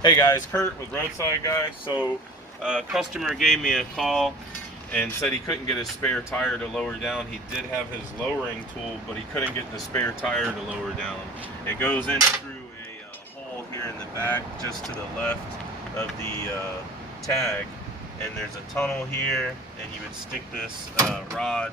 Hey guys, Kurt with Roadside Guy. So, customer gave me a call and said he couldn't get his spare tire to lower down. He did have his lowering tool, but he couldn't get the spare tire to lower down. It goes in through a hole here in the back, just to the left of the tag, and there's a tunnel here, and you would stick this rod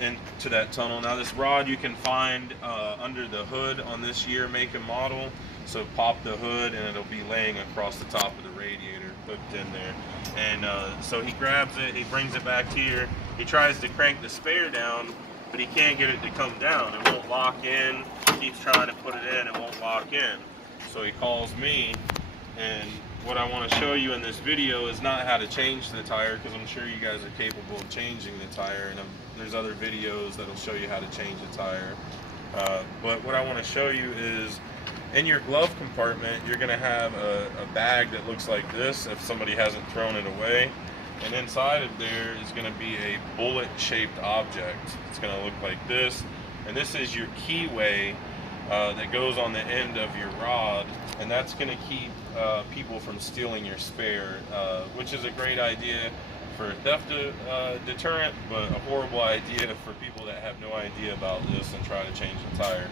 into that tunnel. Now this rod you can find under the hood on this year, make and model. So pop the hood and it'll be laying across the top of the radiator, hooked in there. And so he grabs it, he brings it back here. He tries to crank the spare down, but he can't get it to come down. It won't lock in. He keeps trying to put it in, it won't lock in. So he calls me, and what I want to show you in this video is not how to change the tire, because I'm sure you guys are capable of changing the tire, and there's other videos that'll show you how to change the tire. But what I want to show you is, in your glove compartment, you're going to have a bag that looks like this if somebody hasn't thrown it away. And inside of there is going to be a bullet-shaped object. It's going to look like this. And this is your keyway that goes on the end of your rod. And that's going to keep people from stealing your spare, which is a great idea for theft deterrent, but a horrible idea for people that have no idea about this and try to change the tire.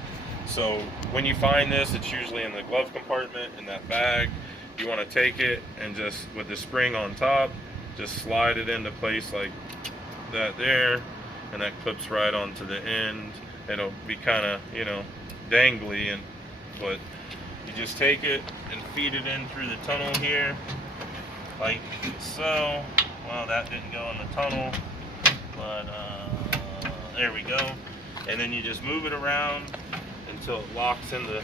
So when you find this, it's usually in the glove compartment in that bag. You want to take it and just, with the spring on top, just slide it into place like that there, and that clips right onto the end. It'll be kind of, you know, dangly, but you just take it and feed it in through the tunnel here, like so. Well, that didn't go in the tunnel, but there we go. And then you just move it around until it locks into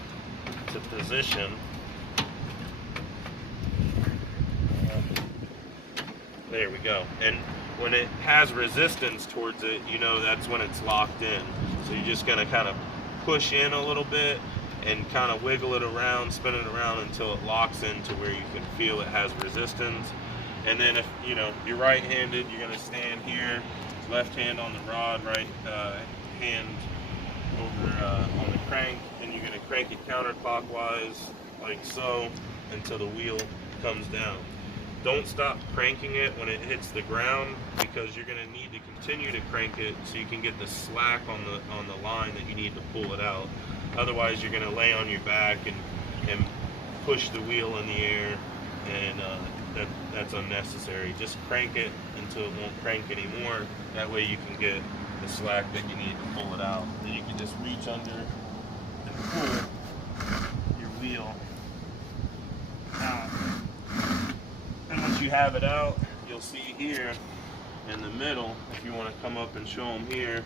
position. There we go. And when it has resistance towards it, you know that's when it's locked in. So you're just going to kind of push in a little bit and kind of wiggle it around, spin it around until it locks into where you can feel it has resistance. And then if you know you're right-handed, you're going to stand here, left hand on the rod, right hand over on the crank, and you're going to crank it counterclockwise like so until the wheel comes down. Don't stop cranking it when it hits the ground, because you're going to need to continue to crank it so you can get the slack on the line that you need to pull it out. Otherwise you're going to lay on your back and push the wheel in the air, and that's unnecessary. Just crank it until it won't crank anymore. That way you can get the slack that you need to pull it out. Then you can just reach under and pull your wheel out. And once you have it out, you'll see here in the middle, if you want to come up and show them here,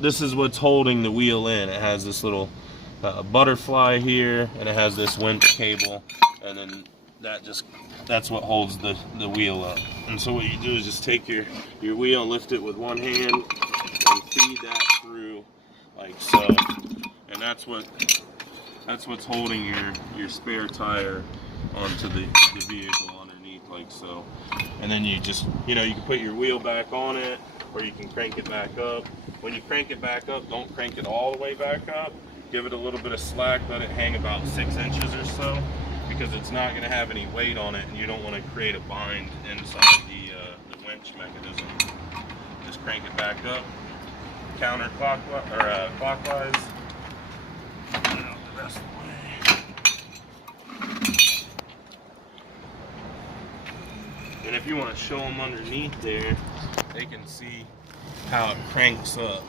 this is what's holding the wheel in. It has this little butterfly here, and it has this winch cable, and then that's what holds the wheel up. And so what you do is just take your wheel and lift it with one hand and feed that through like so. And that's what's holding your spare tire onto the vehicle underneath like so. And then you just, you know, you can put your wheel back on it, or you can crank it back up. When you crank it back up, don't crank it all the way back up. Give it a little bit of slack, let it hang about 6 inches or so, because it's not going to have any weight on it, and you don't want to create a bind inside the winch mechanism. Just crank it back up, counterclockwise or clockwise. Get it out the rest of the way. And if you want to show them underneath there, they can see how it cranks up,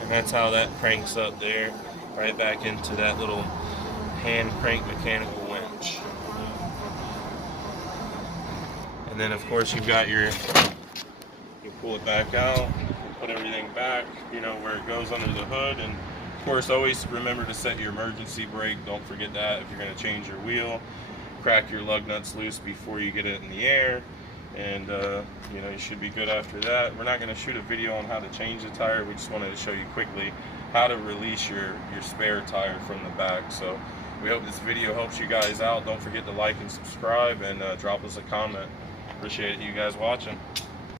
and that's how that cranks up there, right back into that little hand crank mechanical winch. And then of course you've got you pull it back out, put everything back, you know, where it goes under the hood. And of course always remember to set your emergency brake. Don't forget that if you're going to change your wheel. Crack your lug nuts loose before you get it in the air, and you know, you should be good after that. We're not going to shoot a video on how to change the tire. We just wanted to show you quickly how to release your spare tire from the back. So we hope this video helps you guys out. Don't forget to like and subscribe, and drop us a comment. Appreciate you guys watching.